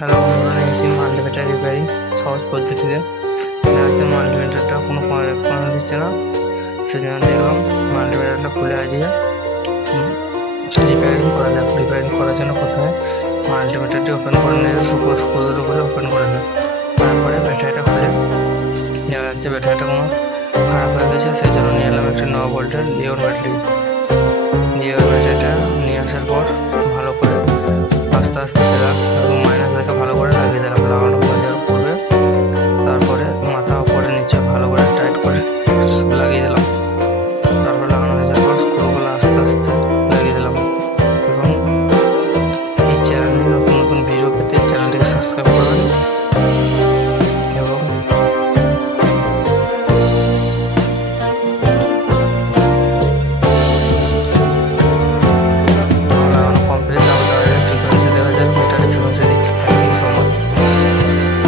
Hello বন্ধুরা AC multimeter repairing সহজ পদ্ধতিতে। মানে হচ্ছে মাল্টিমিটারটা কোনো কোনো দিচ্ছে না। সেজন্য দেখলাম মাল্টিমিটারটা খুলে আছে আচ্ছা, রিপেয়ারিং করা যাক। রিপেয়ারিং করার জন্য প্রথমে মাল্টিমিটারটি ওপেন করে নিয়ে সুপার স্ক্রুর উপরে ওপেন করে নেবে তারপরে ব্যাটারিটা খুলে দেখা যাচ্ছে। ব্যাটারিটা কোনো খারাপ হয়ে গেছে সেই জন্য নিয়ে এলাম একটা ন ভোল্টের লিওর ব্যাটারি। লিওর ব্যাটারিটা নিয়ে আসার পর ভালো করে আস্তে আস্তে প্লাস